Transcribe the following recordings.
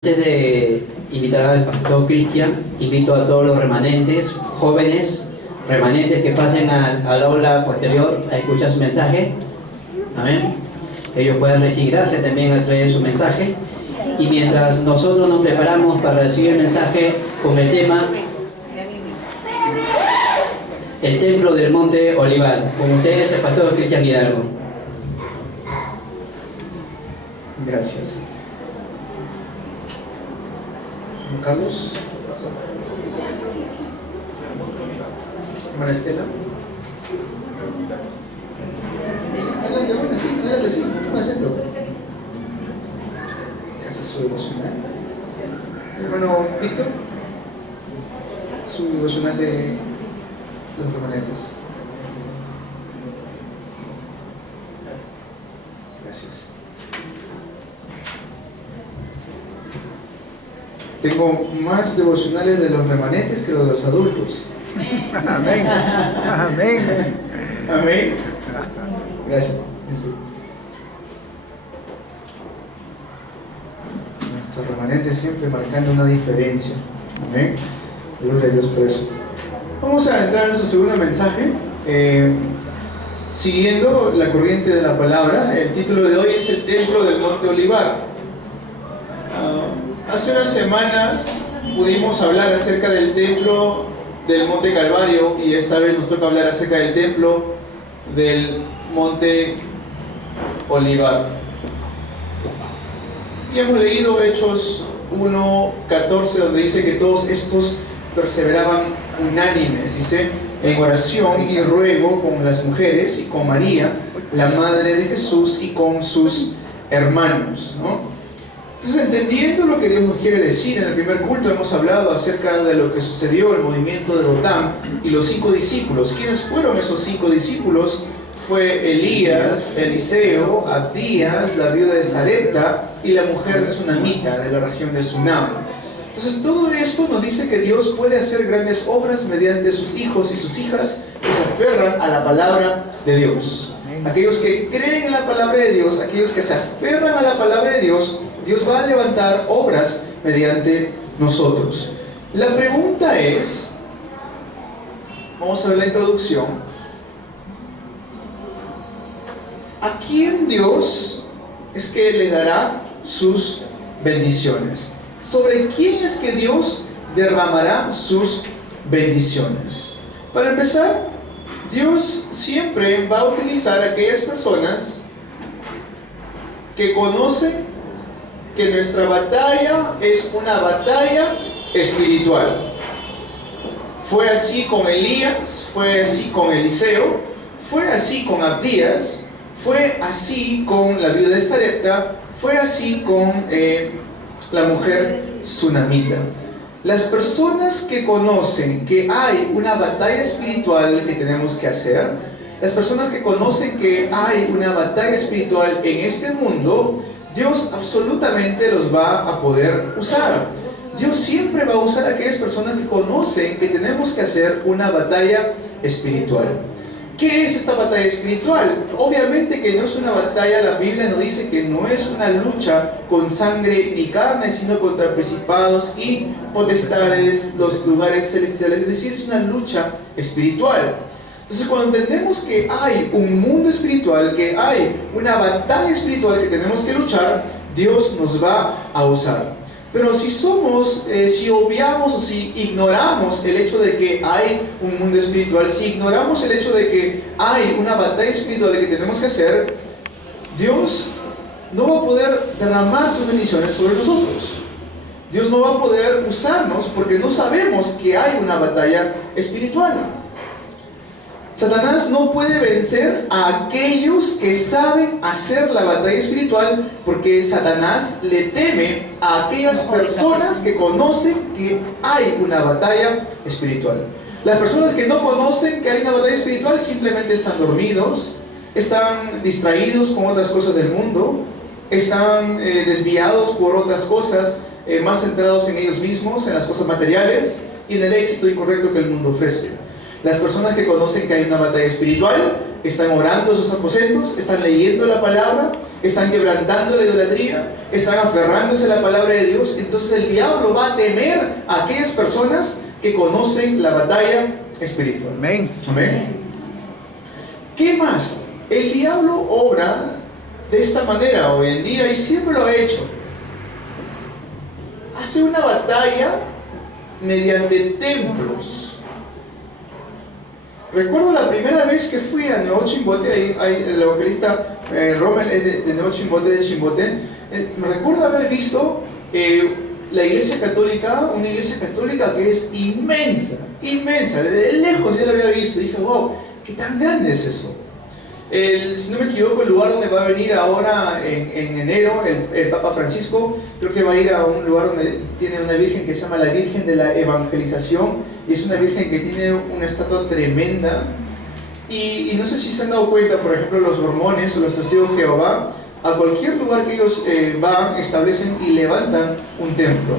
Antes de invitar al pastor Cristian, invito a todos los remanentes, jóvenes remanentes, que pasen al aula posterior a escuchar su mensaje. Amén. Ellos puedan recibir gracia también a través de su mensaje. Y mientras nosotros nos preparamos para recibir el mensaje con el tema El Templo del Monte Olivar, con ustedes el pastor Cristian Hidalgo. Gracias. Carlos. Hermana Estela. Sí, adelante, bueno, sí, adelante, sí, toma asiento. Casa su devocional. Hermano Víctor, su devocional de los remanentes. Gracias. Tengo más devocionales de los remanentes que los de los adultos. Amén. Amén. Amén. Gracias. Nuestros remanentes siempre marcando una diferencia. Amén. Gloria a Dios por eso. Vamos a entrar en nuestro segundo mensaje. Siguiendo la corriente de la palabra, el título de hoy es El Templo del Monte Olivar. Hace unas semanas pudimos hablar acerca del templo del Monte Calvario y esta vez nos toca hablar acerca del templo del Monte Olivar. Y hemos leído Hechos 1:14, donde dice que todos estos perseveraban unánimes, dice, en oración y ruego con las mujeres y con María, la madre de Jesús, y con sus hermanos, ¿no? Entonces, entendiendo lo que Dios nos quiere decir, en el primer culto hemos hablado acerca de lo que sucedió, el movimiento de Dotán y los 5 discípulos. ¿Quiénes fueron esos 5 discípulos? Fue Elías, Eliseo, Abdías, la viuda de Sarepta y la mujer sunamita de la región de Sunam. Entonces, todo esto nos dice que Dios puede hacer grandes obras mediante sus hijos y sus hijas que se aferran a la palabra de Dios. Aquellos que creen en la palabra de Dios, aquellos que se aferran a la palabra de Dios, Dios va a levantar obras mediante nosotros. La pregunta es, vamos a ver la introducción, ¿a quién Dios es que le dará sus bendiciones? ¿Sobre quién es que Dios derramará sus bendiciones? Para empezar, Dios siempre va a utilizar a aquellas personas que conocen que nuestra batalla es una batalla espiritual. Fue así con Elías, fue así con Eliseo, fue así con Abdías, fue así con la viuda de Sarepta, fue así con la mujer sunamita. Las personas que conocen que hay una batalla espiritual que tenemos que hacer, las personas que conocen que hay una batalla espiritual en este mundo, Dios absolutamente los va a poder usar. Dios siempre va a usar a aquellas personas que conocen que tenemos que hacer una batalla espiritual. ¿Qué es esta batalla espiritual? Obviamente que no es una batalla, la Biblia nos dice que no es una lucha con sangre ni carne, sino contra principados y potestades, los lugares celestiales, es decir, es una lucha espiritual. Entonces, cuando entendemos que hay un mundo espiritual, que hay una batalla espiritual que tenemos que luchar, Dios nos va a usar. Pero si obviamos o si ignoramos el hecho de que hay un mundo espiritual, si ignoramos el hecho de que hay una batalla espiritual que tenemos que hacer, Dios no va a poder derramar sus bendiciones sobre nosotros. Dios no va a poder usarnos porque no sabemos que hay una batalla espiritual. Satanás no puede vencer a aquellos que saben hacer la batalla espiritual, porque Satanás le teme a aquellas personas que conocen que hay una batalla espiritual. Las personas que no conocen que hay una batalla espiritual simplemente están dormidos, están distraídos con otras cosas del mundo, están desviados por otras cosas, más centrados en ellos mismos, en las cosas materiales y en el éxito incorrecto que el mundo ofrece. Las personas que conocen que hay una batalla espiritual están orando en sus aposentos, están leyendo la palabra, están quebrantando la idolatría, están aferrándose a la palabra de Dios. Entonces el diablo va a temer a aquellas personas que conocen la batalla espiritual. Amén. Amén. ¿Qué más? El diablo obra de esta manera hoy en día y siempre lo ha hecho. Hace una batalla mediante templos. Recuerdo la primera vez que fui a Nuevo Chimbote, ahí el evangelista Rommel es de Nuevo Chimbote, de Chimbote. Me recuerdo haber visto la iglesia católica, una iglesia católica que es inmensa, inmensa. Desde lejos yo la había visto y dije, wow, ¿qué tan grande es eso? Si no me equivoco, el lugar donde va a venir ahora en enero el Papa Francisco, creo que va a ir a un lugar donde tiene una virgen que se llama la Virgen de la Evangelización, y es una virgen que tiene una estatua tremenda. Y no sé si se han dado cuenta, por ejemplo, los mormones o los testigos de Jehová, a cualquier lugar que ellos van, establecen y levantan un templo.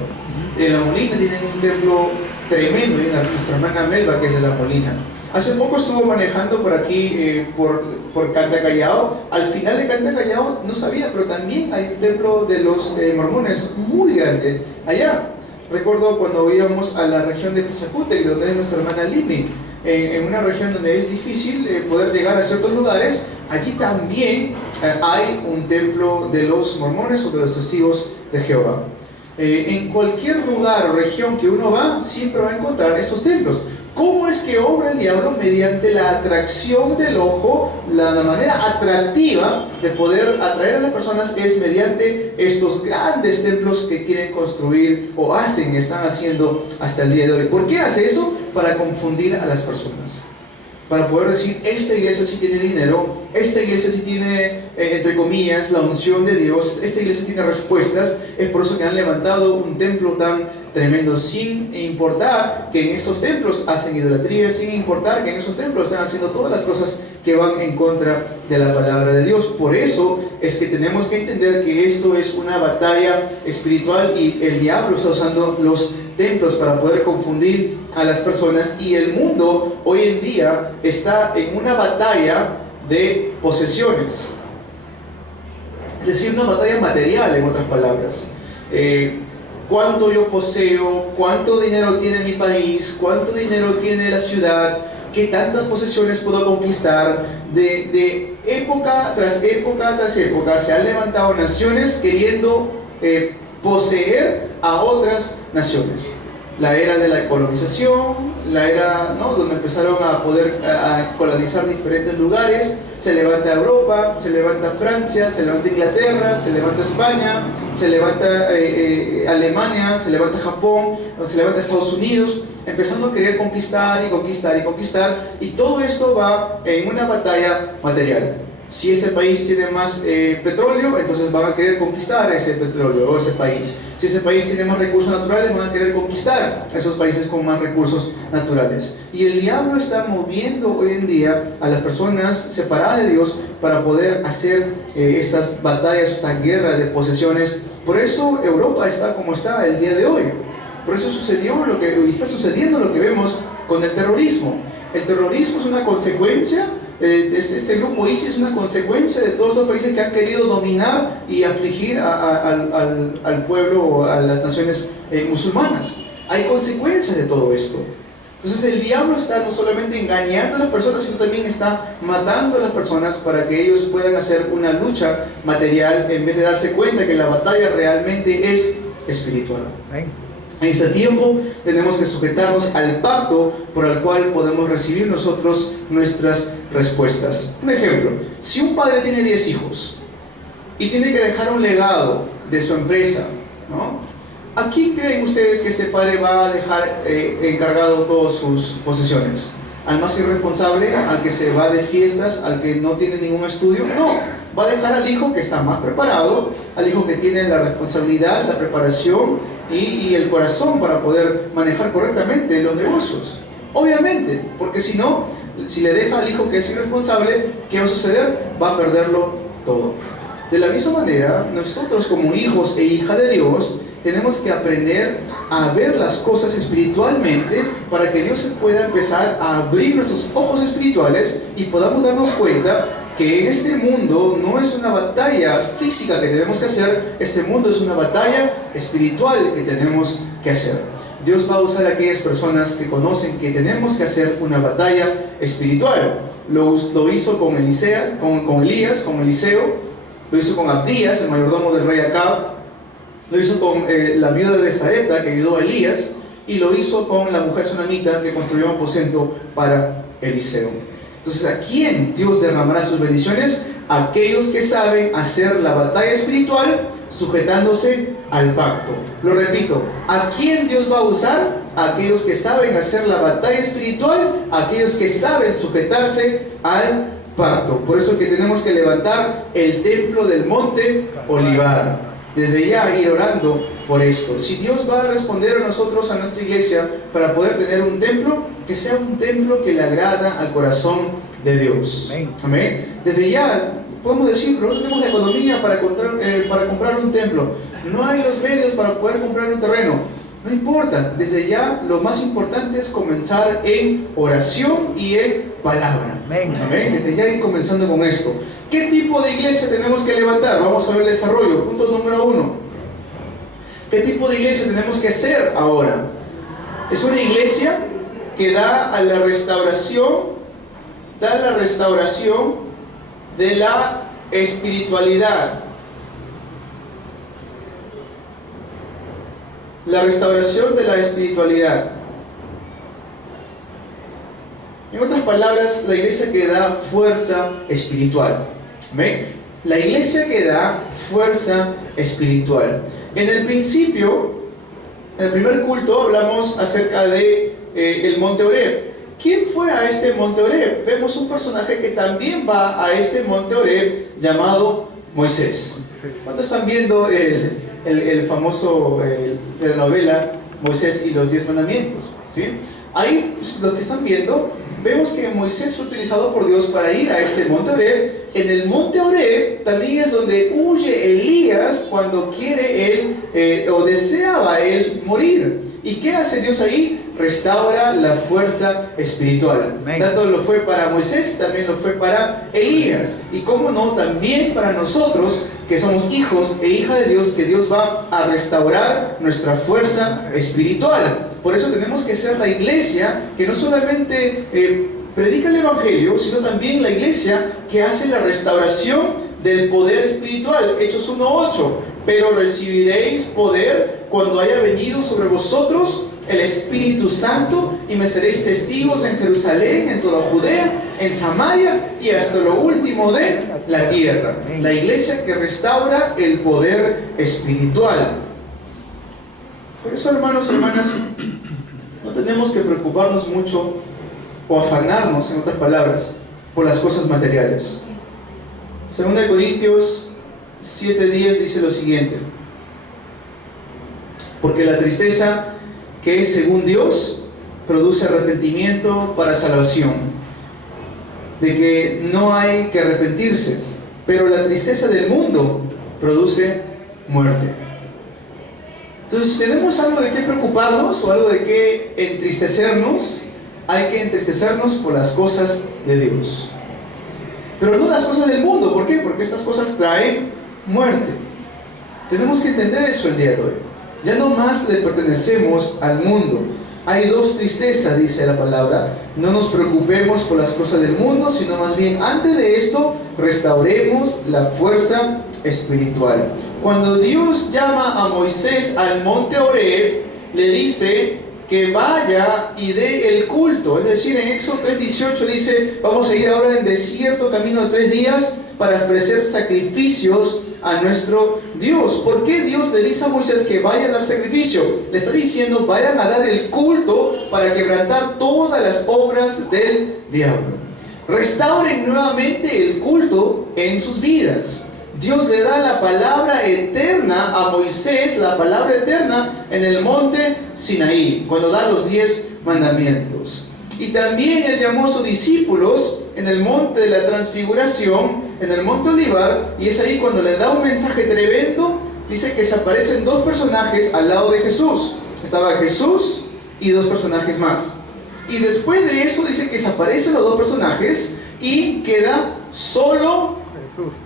En La Molina tienen un templo tremendo, y nuestra hermana Melba, que es de La Molina. Hace poco estuvo manejando por aquí, por Cantacallao. Al final de Cantacallao, no sabía, pero también hay un templo de los mormones muy grande allá. Recuerdo cuando íbamos a la región de Pichacute, donde es nuestra hermana Lini, en una región donde es difícil poder llegar a ciertos lugares, allí también hay un templo de los mormones o de los testigos de Jehová. En cualquier lugar o región que uno va, siempre va a encontrar estos templos. ¿Cómo es que obra el diablo? Mediante la atracción del ojo. La manera atractiva de poder atraer a las personas es mediante estos grandes templos que quieren construir o están haciendo hasta el día de hoy. ¿Por qué hace eso? Para confundir a las personas. Para poder decir, esta iglesia sí tiene dinero, esta iglesia sí tiene, entre comillas, la unción de Dios, esta iglesia tiene respuestas. Es por eso que han levantado un templo tan tremendo, sin importar que en esos templos hacen idolatría, sin importar que en esos templos están haciendo todas las cosas que van en contra de la palabra de Dios. Por eso es que tenemos que entender que esto es una batalla espiritual y el diablo está usando los templos para poder confundir a las personas, y el mundo hoy en día está en una batalla de posesiones, es decir, una batalla material, en otras palabras. ¿Cuánto yo poseo? ¿Cuánto dinero tiene mi país? ¿Cuánto dinero tiene la ciudad? ¿Qué tantas posesiones puedo conquistar? De época tras época tras época se han levantado naciones queriendo poseer a otras naciones. La era de la colonización, la era, ¿no?, donde empezaron a poder colonizar diferentes lugares. Se levanta Europa, se levanta Francia, se levanta Inglaterra, se levanta España, se levanta Alemania, se levanta Japón, se levanta Estados Unidos, empezando a querer conquistar y conquistar y conquistar, y todo esto va en una batalla material. Si este país tiene más petróleo, entonces van a querer conquistar ese petróleo o ese país. Si ese país tiene más recursos naturales, van a querer conquistar a esos países con más recursos naturales. Y el diablo está moviendo hoy en día a las personas separadas de Dios para poder hacer estas batallas, esta guerra de posesiones. Por eso Europa está como está el día de hoy. Por eso está sucediendo lo que vemos con el terrorismo. El terrorismo es una consecuencia. Este grupo ISIS es una consecuencia de todos los países que han querido dominar y afligir al pueblo o a las naciones musulmanas. Hay consecuencias de todo esto. Entonces el diablo está no solamente engañando a las personas, sino también está matando a las personas para que ellos puedan hacer una lucha material en vez de darse cuenta que la batalla realmente es espiritual. En este tiempo tenemos que sujetarnos al pacto por el cual podemos recibir nosotros nuestras respuestas. Un ejemplo, si un padre tiene 10 hijos y tiene que dejar un legado de su empresa, ¿no?, ¿a quién creen ustedes que este padre va a dejar encargado todas sus posesiones? ¿Al más irresponsable, al que se va de fiestas, al que no tiene ningún estudio? No, va a dejar al hijo que está más preparado, al hijo que tiene la responsabilidad, la preparación y el corazón para poder manejar correctamente los negocios. Obviamente, porque si no, si le deja al hijo que es irresponsable, ¿qué va a suceder? Va a perderlo todo. De la misma manera, nosotros como hijos e hijas de Dios, tenemos que aprender a ver las cosas espiritualmente para que Dios se pueda empezar a abrir nuestros ojos espirituales y podamos darnos cuenta que en este mundo no es una batalla física que tenemos que hacer, este mundo es una batalla espiritual que tenemos que hacer. Dios va a usar a aquellas personas que conocen que tenemos que hacer una batalla espiritual. Lo hizo con Elías, con Eliseo, lo hizo con Abdías, el mayordomo del rey Acab, lo hizo con la viuda de Sarepta que ayudó a Elías, y lo hizo con la mujer sunamita que construyó un aposento para Eliseo. Entonces, ¿a quién Dios derramará sus bendiciones? A aquellos que saben hacer la batalla espiritual sujetándose al pacto. Lo repito, ¿a quién Dios va a usar? A aquellos que saben hacer la batalla espiritual, a aquellos que saben sujetarse al pacto. Por eso que tenemos que levantar el templo del monte Olivar. Desde ya ir orando por esto. Si Dios va a responder a nosotros, a nuestra iglesia, para poder tener un templo, que sea un templo que le agrada al corazón de Dios. Amén. Desde ya podemos decir, pero no tenemos la economía para comprar un templo. No hay los medios para poder comprar un terreno. No importa. Desde ya lo más importante es comenzar en oración y en palabra. Amén. Desde ya ir comenzando con esto. ¿Qué tipo de iglesia tenemos que levantar? Vamos a ver el desarrollo. Punto número 1. ¿Qué tipo de iglesia tenemos que hacer ahora? Es una iglesia que da la restauración de la espiritualidad. La restauración de la espiritualidad. En otras palabras, la iglesia que da fuerza espiritual. ¿Ven? La iglesia que da fuerza espiritual. En el principio, en el primer culto, hablamos acerca de el monte Horeb. ¿Quién fue a este monte Horeb? Vemos un personaje que también va a este monte Horeb llamado Moisés. ¿Cuántos están viendo el famoso de la novela Moisés y los 10 mandamientos? ¿Sí? Ahí, pues, los que están viendo, vemos que Moisés fue utilizado por Dios para ir a este monte Horeb. En el monte Horeb también es donde huye Elías cuando quiere él o deseaba él morir. ¿Y qué hace Dios ahí? Restaura la fuerza espiritual. Tanto lo fue para Moisés, también lo fue para Elías. Y cómo no, también para nosotros que somos hijos e hijas de Dios, que Dios va a restaurar nuestra fuerza espiritual. Por eso tenemos que ser la iglesia que no solamente predica el evangelio, sino también la iglesia que hace la restauración del poder espiritual. Hechos 1:8. Pero recibiréis poder cuando haya venido sobre vosotros el Espíritu Santo, y me seréis testigos en Jerusalén, en toda Judea, en Samaria y hasta lo último de la tierra. La iglesia que restaura el poder espiritual. Por eso, hermanos y hermanas, no tenemos que preocuparnos mucho o afanarnos, en otras palabras, por las cosas materiales. 2 Corintios 7:10 dice lo siguiente: porque la tristeza que es según Dios produce arrepentimiento para salvación, de que no hay que arrepentirse, pero la tristeza del mundo produce muerte. Entonces, si tenemos algo de qué preocuparnos o algo de qué entristecernos, hay que entristecernos por las cosas de Dios, pero no las cosas del mundo. ¿Por qué? Porque estas cosas traen muerte. Tenemos que entender eso el día de hoy. Ya no más le pertenecemos al mundo. Hay dos tristezas, dice la palabra. No nos preocupemos por las cosas del mundo, sino más bien, antes de esto, restauremos la fuerza espiritual. Cuando Dios llama a Moisés al monte Horeb, le dice que vaya y dé el culto. Es decir, en Éxodo 3:18 dice: vamos a ir ahora en desierto camino de 3 días para ofrecer sacrificios a nuestro Dios. ¿Por qué Dios le dice a Moisés que vaya a dar sacrificio? Le está diciendo: vayan a dar el culto para quebrantar todas las obras del diablo. Restauren nuevamente el culto en sus vidas. Dios le da la palabra eterna a Moisés, la palabra eterna en el monte Sinaí, cuando da los 10 mandamientos. Y también Él llamó a sus discípulos en el monte de la transfiguración, en el monte Olivar, y es ahí cuando les da un mensaje tremendo dice que se aparecen dos personajes al lado de Jesús. Estaba Jesús y dos personajes más. Y después de eso dice que se aparecen los dos personajes y queda solo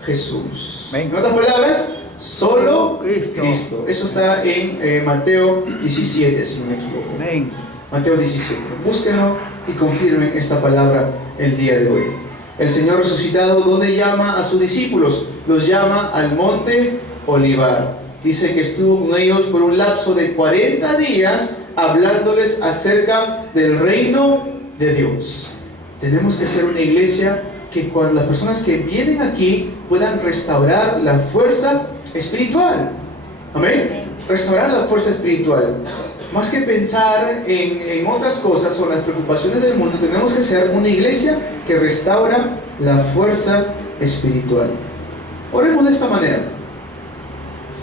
Jesús. En otras palabras, solo Cristo. Eso está en Mateo 17, si no me equivoco. Amén. Mateo 17. Búsquenlo y confirmen esta palabra el día de hoy. El Señor resucitado, ¿dónde llama a sus discípulos? Los llama al monte Olivar. Dice que estuvo con ellos por un lapso de 40 días hablándoles acerca del reino de Dios. Tenemos que ser una iglesia que cuando las personas que vienen aquí puedan restaurar la fuerza espiritual. Amén. Restaurar la fuerza espiritual. Más que pensar en otras cosas o las preocupaciones del mundo, tenemos que ser una iglesia que restaura la fuerza espiritual. Oremos de esta manera.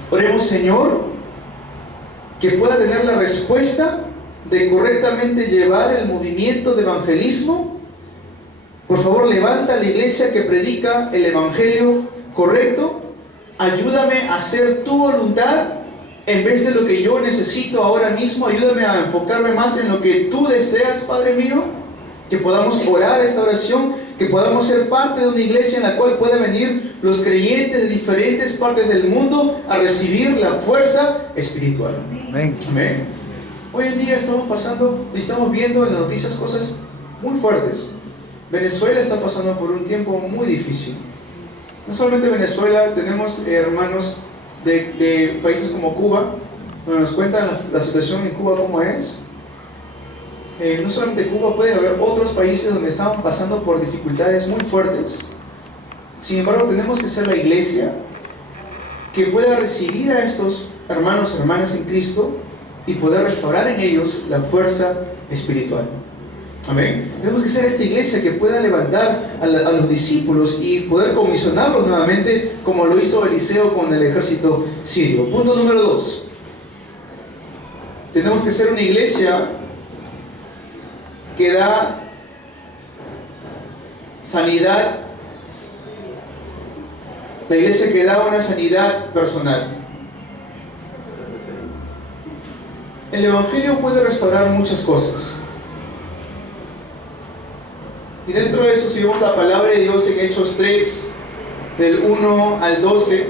Oremos, Señor, que pueda tener la respuesta de correctamente llevar el movimiento de evangelismo. Por favor, levanta la iglesia que predica el evangelio correcto. Ayúdame a hacer tu voluntad en vez de lo que yo necesito ahora mismo. Ayúdame a enfocarme más en lo que tú deseas, Padre mío. Que podamos orar esta oración, que podamos ser parte de una iglesia en la cual puedan venir los creyentes de diferentes partes del mundo a recibir la fuerza espiritual. Amén. Amén. Hoy en día estamos viendo en las noticias cosas muy fuertes. Venezuela está pasando por un tiempo muy difícil. No solamente Venezuela, tenemos hermanos de países como Cuba, donde nos cuentan la situación en Cuba como es. No solamente Cuba, puede haber otros países donde estaban pasando por dificultades muy fuertes. Sin embargo, tenemos que ser la iglesia que pueda recibir a estos hermanos y hermanas en Cristo y poder restaurar en ellos la fuerza espiritual. Amén. Tenemos que ser esta iglesia que pueda levantar a los discípulos y poder comisionarlos nuevamente, como lo hizo Eliseo con el ejército sirio. Punto número 2. Tenemos que ser una iglesia que da sanidad. La iglesia que da una sanidad personal. El evangelio puede restaurar muchas cosas. Y dentro de eso, si vemos la palabra de Dios en Hechos 3, del 1 al 12,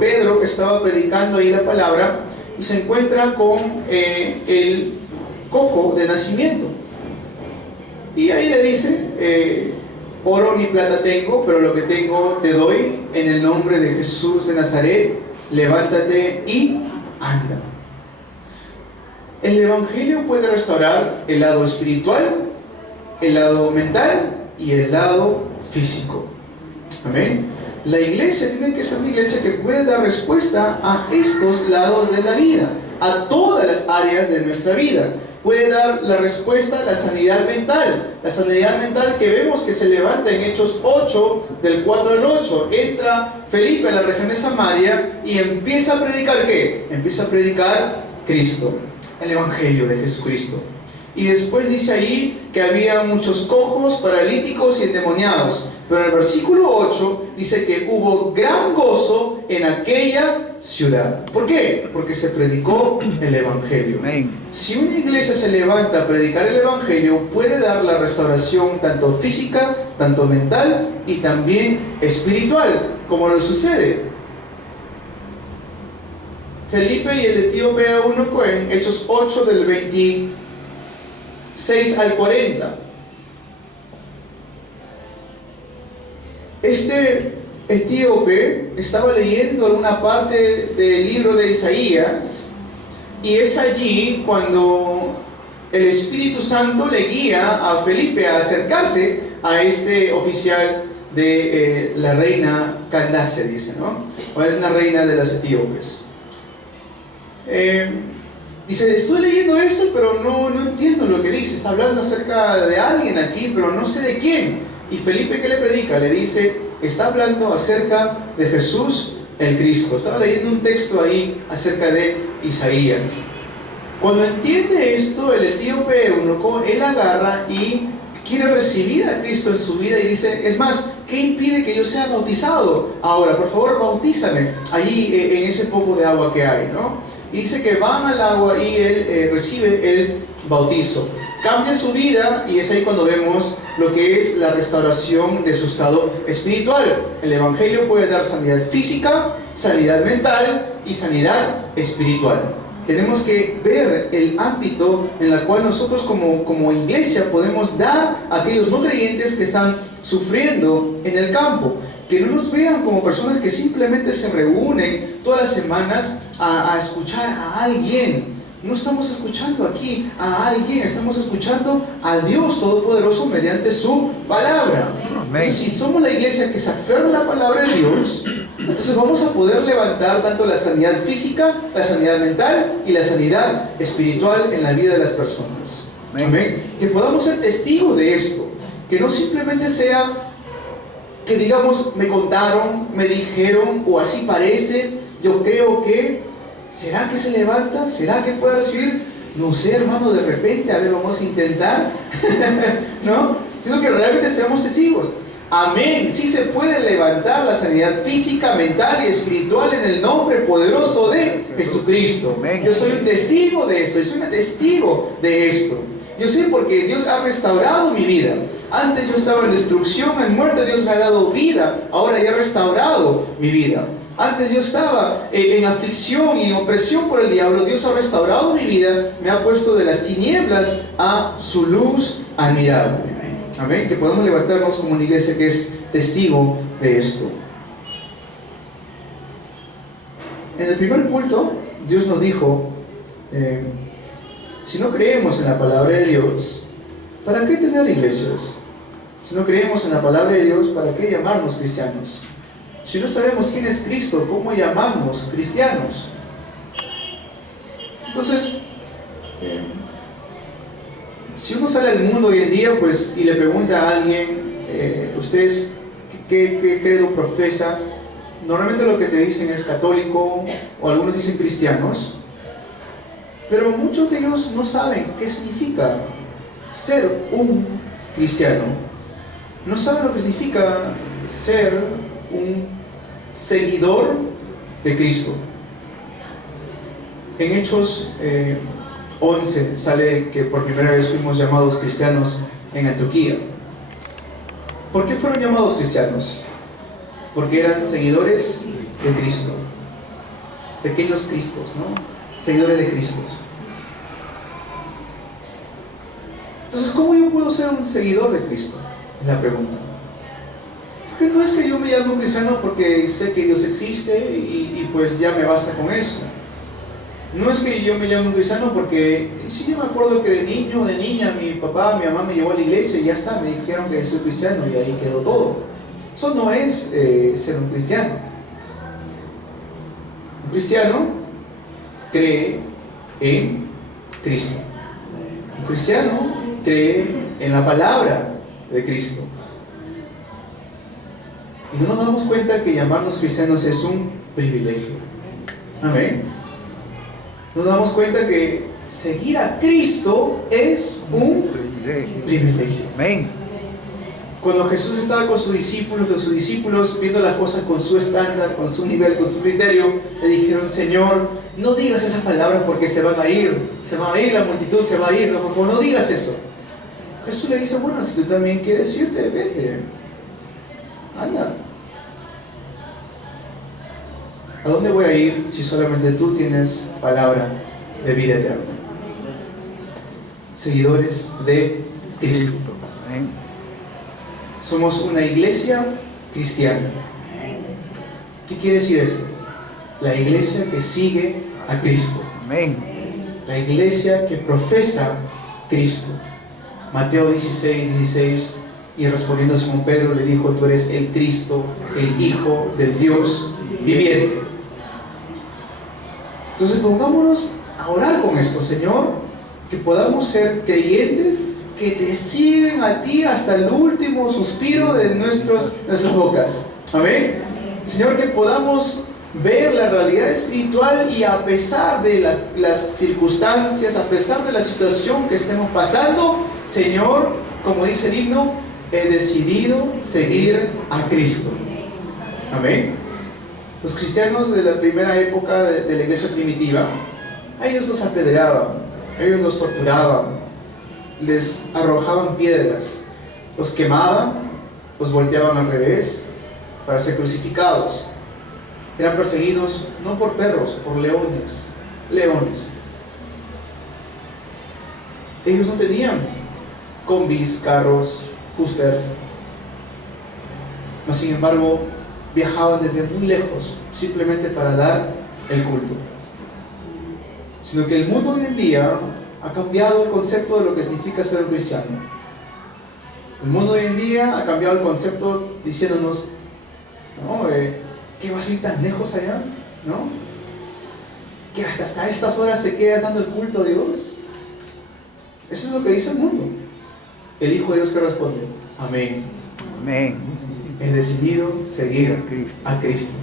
Pedro estaba predicando ahí la palabra y se encuentra con el cojo de nacimiento. Y ahí le dice, oro ni plata tengo, pero lo que tengo te doy, en el nombre de Jesús de Nazaret, levántate y anda. El evangelio puede restaurar el lado espiritual, el lado mental y el lado físico. Amén. La iglesia tiene que ser una iglesia que puede dar respuesta a estos lados de la vida, a todas las áreas de nuestra vida. Puede dar la respuesta a la sanidad mental. La sanidad mental que vemos que se levanta en Hechos 8, del 4 al 8. Entra Felipe a la región de Samaria y empieza a predicar ¿qué? Empieza a predicar Cristo, el evangelio de Jesucristo. Y después dice ahí que había muchos cojos, paralíticos y endemoniados. Pero en el versículo 8 dice que hubo gran gozo en aquella ciudad. ¿Por qué? Porque se predicó el evangelio. Amén. Si una iglesia se levanta a predicar el evangelio, puede dar la restauración tanto física, tanto mental y también espiritual, como lo sucede. Felipe y el etíope eunuco en Hechos 8 del 26 al 40. Este etíope estaba leyendo alguna parte del libro de Isaías y es allí cuando el Espíritu Santo le guía a Felipe a acercarse a este oficial de la reina Candace, dice, ¿no? O es la reina de las etíopes. Dice, estoy leyendo esto, pero no entiendo lo que dice. Está hablando acerca de alguien aquí, pero no sé de quién. Y Felipe, ¿qué le predica? Le dice, está hablando acerca de Jesús el Cristo. Estaba leyendo un texto ahí acerca de Isaías. Cuando entiende esto, el etíope eunuco, él agarra y quiere recibir a Cristo en su vida y dice, es más, ¿qué impide que yo sea bautizado? Ahora, por favor, bautízame allí en ese poco de agua que hay, ¿no? Y dice que van al agua y él recibe el bautizo. Cambia su vida y es ahí cuando vemos lo que es la restauración de su estado espiritual. El Evangelio puede dar sanidad física, sanidad mental y sanidad espiritual. Tenemos que ver el ámbito en el cual nosotros como iglesia podemos dar a aquellos no creyentes que están sufriendo en el campo. Que no nos vean como personas que simplemente se reúnen todas las semanas a escuchar a alguien. No estamos escuchando aquí a alguien, estamos escuchando a Dios Todopoderoso mediante su palabra. Entonces, si somos la iglesia que se aferra a la palabra de Dios, entonces vamos a poder levantar tanto la sanidad física, la sanidad mental y la sanidad espiritual en la vida de las personas. Amén. Que podamos ser testigos de esto. Que no simplemente sea que digamos, me contaron, me dijeron, o así parece, yo creo que... ¿Será que se levanta? ¿Será que puede recibir? No sé, hermano, de repente, a ver, vamos a intentar. ¿No? Sino que realmente seamos testigos. Amén. Sí se puede levantar la sanidad física, mental y espiritual en el nombre poderoso de Jesucristo. Amén. Yo soy un testigo de esto. Yo soy un testigo de esto. Yo sé porque Dios ha restaurado mi vida. Antes yo estaba en destrucción, en muerte. Dios me ha dado vida. Ahora ya ha restaurado mi vida. Antes yo estaba en aflicción y en opresión por el diablo. Dios ha restaurado mi vida, me ha puesto de las tinieblas a su luz admirable. Amén. Que podamos levantarnos como una iglesia que es testigo de esto. En el primer culto, Dios nos dijo, si no creemos en la palabra de Dios, ¿para qué tener iglesias? Si no creemos en la palabra de Dios, ¿para qué llamarnos cristianos? Si no sabemos quién es Cristo, ¿cómo llamarnos cristianos? Entonces, si uno sale al mundo hoy en día pues, y le pregunta a alguien, ¿ustedes qué credo profesa? Normalmente lo que te dicen es católico, o algunos dicen cristianos, pero muchos de ellos no saben qué significa ser un cristiano. No saben lo que significa ser un seguidor de Cristo. En Hechos 11 sale que por primera vez fuimos llamados cristianos en Antioquía. ¿Por qué fueron llamados cristianos? Porque eran seguidores de Cristo, pequeños Cristos, ¿no? Seguidores de Cristo. Entonces, ¿cómo yo puedo ser un seguidor de Cristo? Es la pregunta. Porque no es que yo me llamo cristiano porque sé que Dios existe y pues ya me basta con eso. No es que yo me llamo cristiano porque sí, yo me acuerdo que de niño o de niña mi papá, mi mamá me llevó a la iglesia y ya está, me dijeron que soy cristiano y ahí quedó todo. Eso no es ser un cristiano. Un cristiano cree en Cristo. Un cristiano cree en la palabra de Cristo. Y no nos damos cuenta que llamarnos cristianos es un privilegio. Amén. Nos damos cuenta que seguir a Cristo es un privilegio. Amén. Cuando Jesús estaba con sus discípulos viendo las cosas con su estándar, con su nivel, con su criterio, le dijeron: Señor, no digas esas palabras porque se van a ir la multitud, se va a ir, no, por favor, no digas eso. Jesús le dice: bueno, si tú también quieres irte, vete, anda. ¿A dónde voy a ir si solamente tú tienes palabra de vida eterna? Seguidores de Cristo. Amén. Somos una iglesia cristiana. ¿Qué quiere decir esto? La iglesia que sigue a Cristo. Amén. La iglesia que profesa Cristo. Mateo 16, y respondiendo a Simón Pedro le dijo: tú eres el Cristo, el Hijo del Dios viviente. Entonces pongámonos a orar con esto, Señor, que podamos ser creyentes que te siguen a ti hasta el último suspiro de nuestras bocas. Amén. Señor, que podamos ver la realidad espiritual y a pesar de las circunstancias, a pesar de la situación que estemos pasando, Señor, como dice el himno, he decidido seguir a Cristo. Amén. Los cristianos de la primera época de la iglesia primitiva, a ellos los apedreaban, a ellos los torturaban, les arrojaban piedras, los quemaban, los volteaban al revés para ser crucificados. Eran perseguidos no por perros, por leones. Ellos no tenían combis, carros, coasters, mas sin embargo viajaban desde muy lejos simplemente para dar el culto. Sino que el mundo hoy en día ha cambiado el concepto de lo que significa ser un cristiano. El mundo hoy en día ha cambiado el concepto diciéndonos, ¿no? ¿Qué vas a ir tan lejos allá? ¿No? Que hasta estas horas te quedas dando el culto a Dios. Eso es lo que dice el mundo. El Hijo de Dios que responde, amén. Amén. He decidido seguir a Cristo.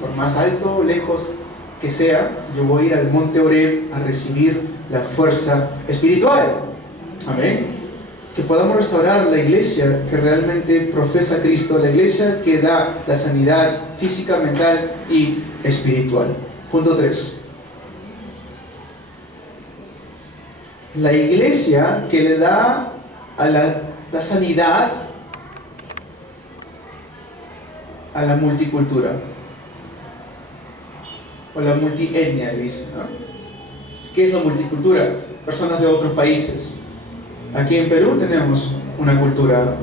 Por más alto o lejos que sea, yo voy a ir al monte Oreb a recibir la fuerza espiritual. Amén. Que podamos restaurar la iglesia que realmente profesa a Cristo, la iglesia que da la sanidad física, mental y espiritual. Punto 3. La iglesia que le da a la sanidad a la multicultura o la multietnia, le dicen, ¿no? ¿Qué es la multicultura? Personas de otros países. Aquí en Perú tenemos una cultura.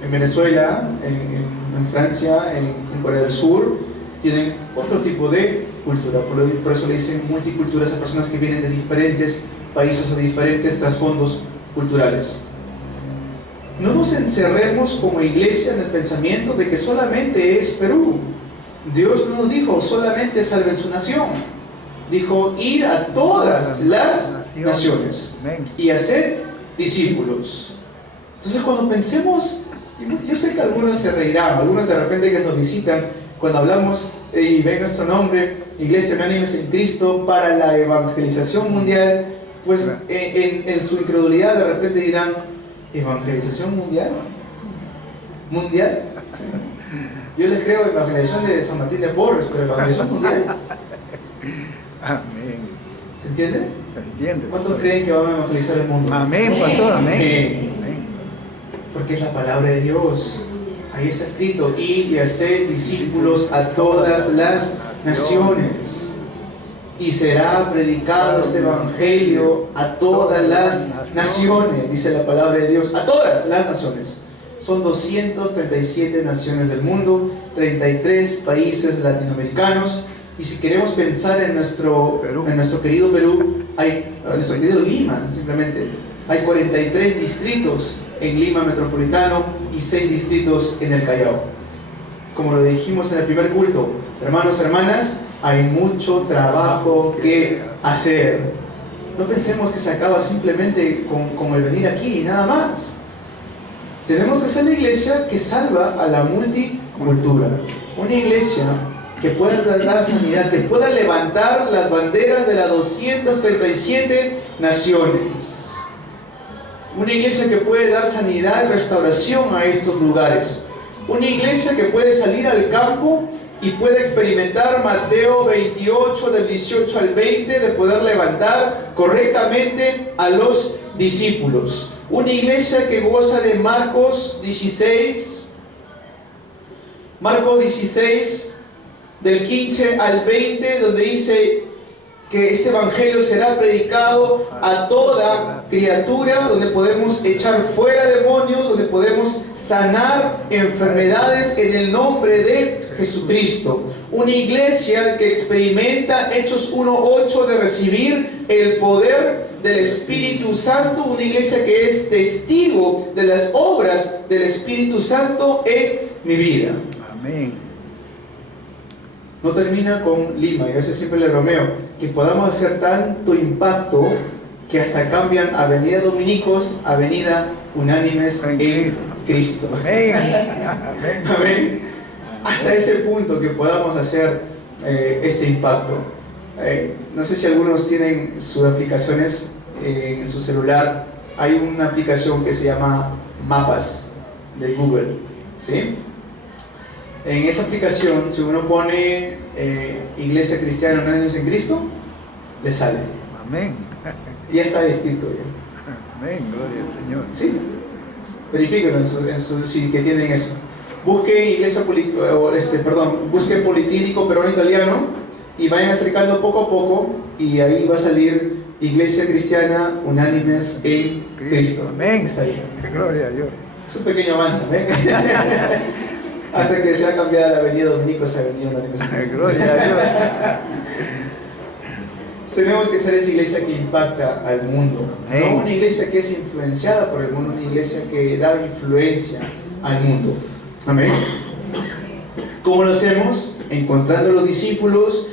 En Venezuela, en Francia, en Corea del Sur, tienen otro tipo de cultura. Por eso le dicen multiculturas a personas que vienen de diferentes países o de diferentes trasfondos culturales. No nos encerremos como iglesia en el pensamiento de que solamente es Perú. Dios no nos dijo solamente salven su nación. Dijo ir a todas las naciones y hacer discípulos. Entonces cuando pensemos, yo sé que algunos se reirán, algunos de repente que nos visitan, cuando hablamos y ven nuestro nombre, Iglesia Unánimes en Cristo para la evangelización mundial, pues en su incredulidad de repente dirán, ¿evangelización mundial? ¿Mundial? Yo les creo evangelización de San Martín de Porres, pero evangelización mundial. Amén. ¿Se entiende? ¿Se entiende? ¿Cuántos creen que van a evangelizar el mundo? Amén, pastor, amén. Amén. Porque es la palabra de Dios. Ahí está escrito, ir y hacer discípulos a todas las naciones. Y será predicado este evangelio a todas las naciones, dice la palabra de Dios, a todas las naciones. Son 237 naciones del mundo, 33 países latinoamericanos. Y si queremos pensar en nuestro querido Perú, en nuestro querido Lima, simplemente, hay 43 distritos en Lima metropolitano y 6 distritos en el Callao. Como lo dijimos en el primer culto, hermanos, hermanas, hay mucho trabajo que hacer. No pensemos que se acaba simplemente con el venir aquí y nada más. Tenemos que ser la iglesia que salva a la multicultura. Una iglesia que pueda dar sanidad, que pueda levantar las banderas de las 237 naciones. Una iglesia que puede dar sanidad y restauración a estos lugares. Una iglesia que puede salir al campo y puede experimentar Mateo 28 del 18 al 20, de poder levantar correctamente a los discípulos. Una iglesia que goza de Marcos 16, del 15 al 20, donde dice que este evangelio será predicado a toda criatura, donde podemos echar fuera demonios, donde podemos sanar enfermedades en el nombre de Jesucristo. Una iglesia que experimenta Hechos 1:8 de recibir el poder del Espíritu Santo, una iglesia que es testigo de las obras del Espíritu Santo en mi vida. Amén. No termina con Lima, y a veces siempre le bromeo, que podamos hacer tanto impacto que hasta cambian Avenida Dominicos, Avenida Unánimes en Cristo. Amén. Amén. Hasta ese punto que podamos hacer este impacto. No sé si algunos tienen sus aplicaciones en su celular. Hay una aplicación que se llama mapas de Google, ¿sí? En esa aplicación, si uno pone Iglesia Cristiana Unánimes en Cristo, le sale. Amén. Ya está escrito ya. Amén. Gloria al Señor. Sí. Verifíquenlo si que tienen eso. Busque busque Policlínico Peruano Italiano y vayan acercando poco a poco y ahí va a salir Iglesia Cristiana Unánimes en Cristo. Amén. Está ahí. Gloria a Dios. Es un pequeño avance, ¿ven? Hasta que se ha cambiado la avenida Dominicos a avenida Unánimes en Cristo. Gloria a Dios. Tenemos que ser esa iglesia que impacta al mundo. Amén. No una iglesia que es influenciada por el mundo, una iglesia que da influencia al mundo. Amén. ¿Cómo lo hacemos? Encontrando a los discípulos,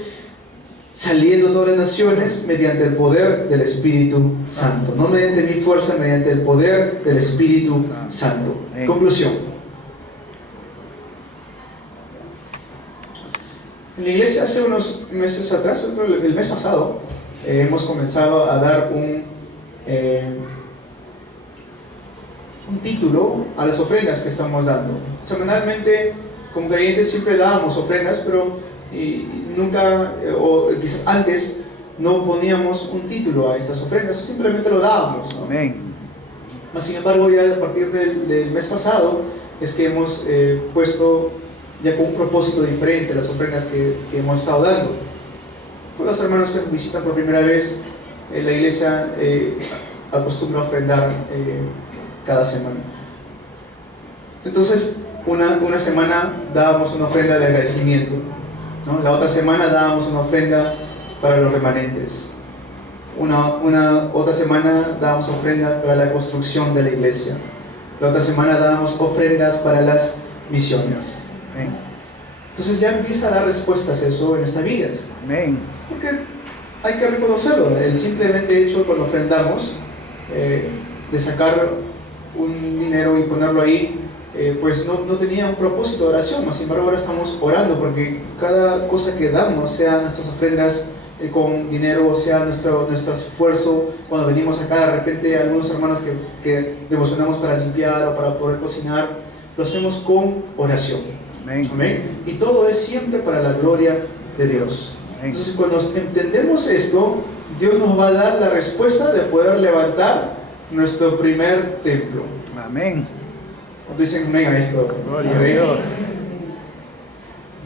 saliendo a todas las naciones mediante el poder del Espíritu Santo. No mediante mi fuerza, mediante el poder del Espíritu Santo. Amén. Conclusión. En la iglesia hace unos meses atrás, el mes pasado, hemos comenzado a dar un título a las ofrendas que estamos dando. Semanalmente, como creyentes, siempre dábamos ofrendas, pero nunca, o quizás antes, no poníamos un título a estas ofrendas, simplemente lo dábamos, ¿no? Amén. Mas, sin embargo, ya a partir del mes pasado, es que hemos puesto ya con un propósito diferente las ofrendas que hemos estado dando. Por los hermanos que nos visitan por primera vez, la iglesia acostumbra a ofrendar cada semana. Entonces, una semana dábamos una ofrenda de agradecimiento, ¿no? La otra semana dábamos una ofrenda para los remanentes. Otra semana dábamos ofrenda para la construcción de la iglesia. La otra semana dábamos ofrendas para las misiones. Amén. Entonces ya empieza a dar respuestas eso en nuestras vidas. Amén. Porque hay que reconocerlo. El simplemente hecho cuando ofrendamos de sacar un dinero y ponerlo ahí, pues no tenía un propósito de oración. Sin embargo, ahora estamos orando porque cada cosa que damos, sea nuestras ofrendas con dinero, sea nuestro esfuerzo, cuando venimos acá, de repente algunos hermanos que devocionamos para limpiar o para poder cocinar, lo hacemos con oración. Amén. Amén. Y todo es siempre para la gloria de Dios. Amén. Entonces, cuando entendemos esto, Dios nos va a dar la respuesta de poder levantar nuestro primer templo. Amén. ¿Cuántos dicen amén a esto? Gloria a Amén. Dios.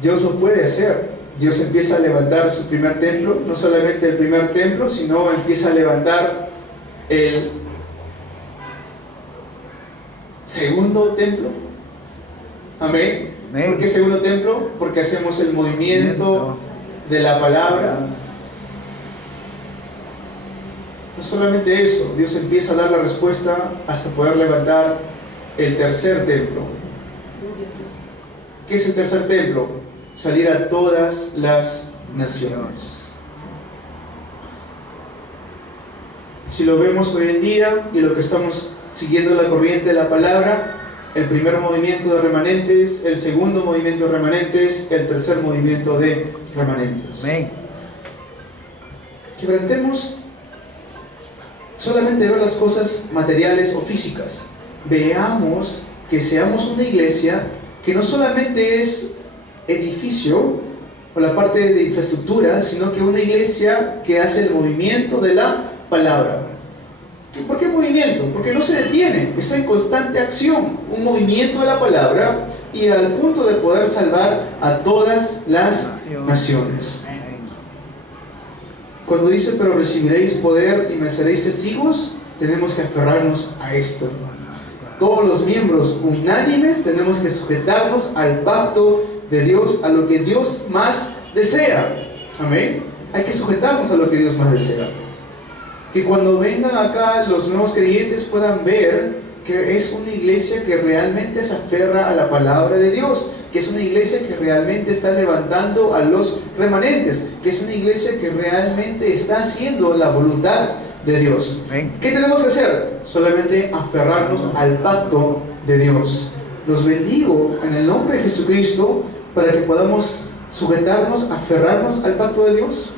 Dios lo puede hacer. Dios empieza a levantar su primer templo, no solamente el primer templo, sino empieza a levantar el segundo templo. Amén. Amén. ¿Por qué segundo templo? Porque hacemos el movimiento de la palabra. No solamente eso, Dios empieza a dar la respuesta hasta poder levantar el tercer templo. ¿Qué es el tercer templo? Salir a todas las naciones. Si lo vemos hoy en día y lo que estamos siguiendo la corriente de la palabra, el primer movimiento de remanentes, el segundo movimiento de remanentes, el tercer movimiento de remanentes. Amén. Quebrantemos solamente ver las cosas materiales o físicas. Veamos que seamos una iglesia que no solamente es edificio o la parte de infraestructura, sino que una iglesia que hace el movimiento de la palabra. ¿Por qué movimiento? Porque no se detiene, está en constante acción, un movimiento de la palabra y al punto de poder salvar a todas las naciones. Amén. Cuando dice, pero recibiréis poder y me seréis testigos, tenemos que aferrarnos a esto. Todos los miembros unánimes tenemos que sujetarnos al pacto de Dios, a lo que Dios más desea. Amén. Hay que sujetarnos a lo que Dios más desea. Que cuando vengan acá los nuevos creyentes puedan ver que es una iglesia que realmente se aferra a la palabra de Dios, que es una iglesia que realmente está levantando a los remanentes, que es una iglesia que realmente está haciendo la voluntad de Dios. Amén. ¿Qué tenemos que hacer? Solamente aferrarnos al pacto de Dios. Los bendigo en el nombre de Jesucristo para que podamos sujetarnos, aferrarnos al pacto de Dios.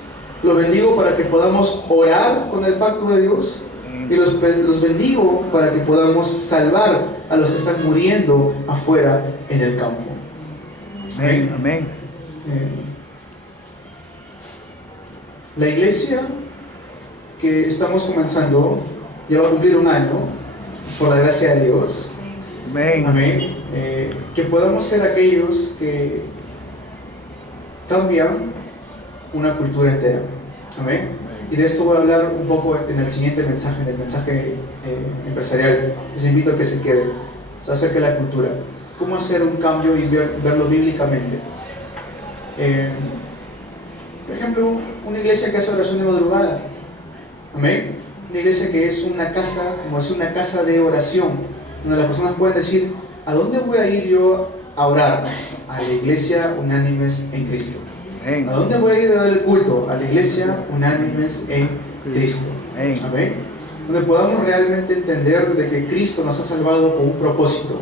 Los bendigo para que podamos orar con el pacto de Dios. Amén. Y los bendigo para que podamos salvar a los que están muriendo afuera en el campo. Amén. Amén. La iglesia que estamos comenzando ya va a cumplir un año, por la gracia de Dios. Amén. Amén. Que podamos ser aquellos que cambian una cultura entera. Amén. Y de esto voy a hablar un poco en el siguiente mensaje, en el mensaje empresarial. Les invito a que se queden, acerca de la cultura. Cómo hacer un cambio y verlo bíblicamente. Por ejemplo, una iglesia que hace oración de madrugada. Amén. Una iglesia que es una casa, como es una casa de oración, donde las personas pueden decir: ¿a dónde voy a ir yo a orar? A la iglesia unánimes en Cristo. Amén. ¿A dónde voy a ir a dar el culto? A la iglesia unánimes en Cristo. Amén. Amén. Donde podamos realmente entender de que Cristo nos ha salvado con un propósito,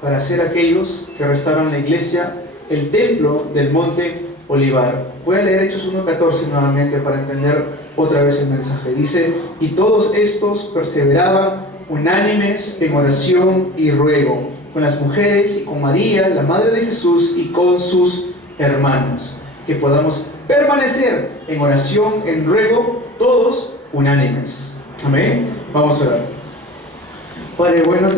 para ser aquellos que restauran la iglesia, el templo del monte Olivar. Voy a leer Hechos 1:14 nuevamente para entender otra vez el mensaje. Dice: y todos estos perseveraban unánimes en oración y ruego, con las mujeres y con María, la madre de Jesús, y con sus hermanos. Que podamos permanecer en oración, en ruego, todos unánimes. Amén. Vamos a orar. Padre bueno,